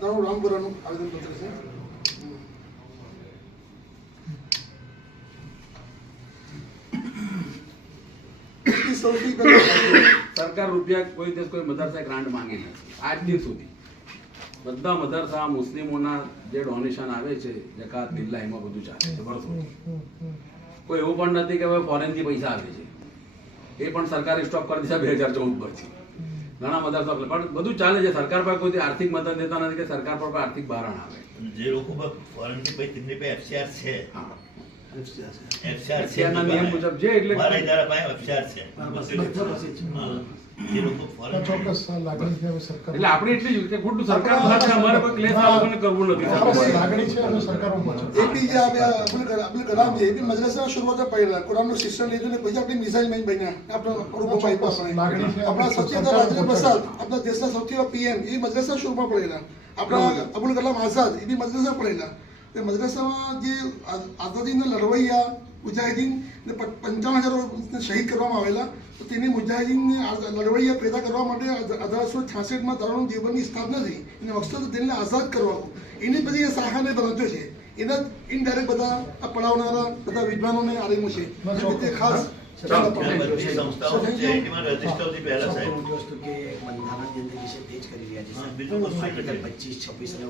તમારું નામ કરવાનું આવેદનપત્ર છે. સૌથી પહેલા સરકાર રૂપિયા કોઈ દિવસ કોઈ મદરસા ગ્રાન્ટ માંગી નથી આજ દિવસ સુધી. બધા મદરસા મુસ્લિમોના જે ડોનેશન આવે છે જકાત બિલ્લા એમાં બધું ચાલે છે વર્ષોથી. કોઈ એવું પણ નથી કે હવે ફોરેનથી પૈસા આવે છે, એ પણ સરકારે સ્ટોપ કરી દીધા 2014 પરથી. ઘણા મદરસા પણ બધું ચાલે છે. સરકાર પર કોઈ આર્થિક મદદ દેતા નથી કે સરકાર પર કોઈ આર્થિક ભારણ આવે. જે લોકો ફોરેનથી ભાઈ તેમની પાસે FCR છે, હા, FCR ના નિયમ મુજબ છે એટલે મારા ઇદારા પાસે FCR છે. જે લોકો ફોરેન ચોક્કસ લાગણી છે સરકાર એટલે આપણે એટલી જ કે ખોટું સરકાર સાથે અમારે કોઈ ક્લેશ આપણને કરવું નથી. લાગણી છે અને સરકારમાં એપીજે અબ્દુલ કલામ છે એ મદ્રસા શરૂઆત પહેલા કુરાનનું શિક્ષણ લીધું ને પછી આપણી મિસાઇલ મેન બન્યા આપણો બાયપાસ આપણા સચિવ રાજેન્દ્ર પ્રસાદ આપણા દેશના સૌથી PM એ મદ્રસા શરૂમાં પડેલા. આપણા અબુલ કલામ આઝાદ એ બી મદ્રસા પડેલા. તે મદ્રસામાં જે આઝાદીના લડવૈયા મુજાહિદીન ને 55,000 શહીદ કરવામાં આવેલા, તો તેની મુજાહિદીનને લડવૈયા પેદા કરવા માટે 1866માં દારૂલ જીવનની સ્થાપના થઈ. એને મકસદ દિલને આઝાદ કરવાનો. એની બધી શાખાને બનાવ્યો છે. એના ઇનડાયરેક્ટ બધા આ પડાવનારા બધા વિદ્વાનોને આરેલું છે. તે ખાસ બધી સંસ્થાઓ છે એમાં રજિસ્ટરથી પહેલા સાહેબ મોટી વસ્તુ કે બંધારણ જે વિશે તેજ કરી રહ્યા છે. બીજું કશું 25-26 ને